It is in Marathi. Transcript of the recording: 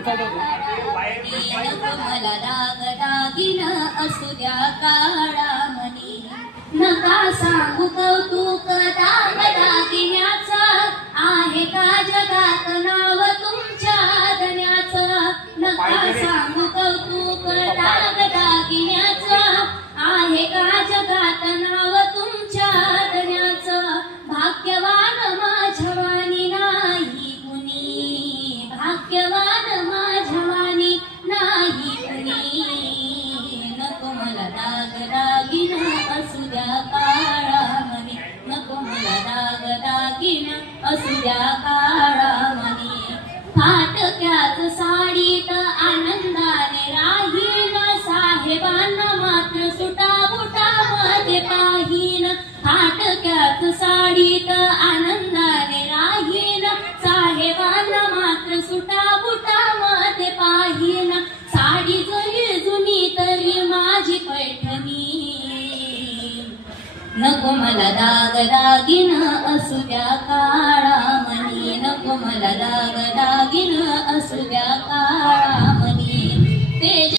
नको मला दाग दागिन असू द्या काळा मनी नका सांगू कौतुक दाग दागिन्याचं आहे का जगात नाव तुमच्या धन्याचं नका सांगू कौतुक दाग दागिन्याचं आहे का जगात नाव तुमच्या धन्याचं भाग्यवान माझ्या वाणी नाही कुणी भाग्यवान माझ्या वाणी नाही कुणी नको मला दाग दागिन असू द्या काळा मनी नको मला दाग दागिन असू द्या काळा मनी फाटक्यात साडीत आनंदाने राहीन साहेबांना मात्र सुटा बुटामध्ये पाहीन फाटक्यात साडीत आनंदाने राहीन साहेबांना मात्र सुटा बुटामध्ये पाहीन साडी जरी जुनी तरी माझी पैठणी नको मला दाग दागिन असू द्या काळा मनी नको मला दाग दागिन असू द्या काळा मनी